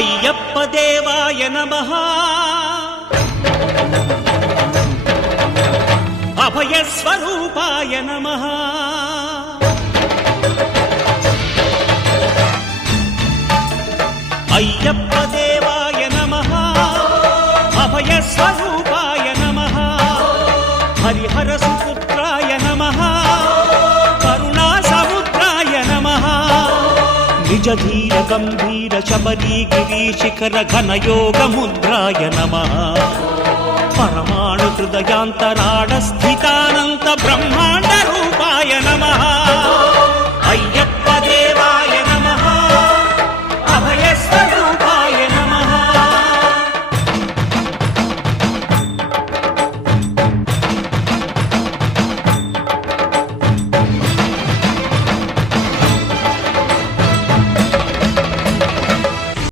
అయ్యప్ప దేవాయ నమః అభయ స్వరూపాయ నమః అయ్యప్ప దేవాయ నమః అభయ స్వరూపాయ నమః హరిహర సుపుత్రాయ నమః కరుణా సముద్రాయ నమః నిజ ధీర గంభీర శబరీ గిరీశిఖర ఘన యోగ ముద్రాయ నమః పరమాణు హృదయాంతరాళ స్థితానంత బ్రహ్మాండ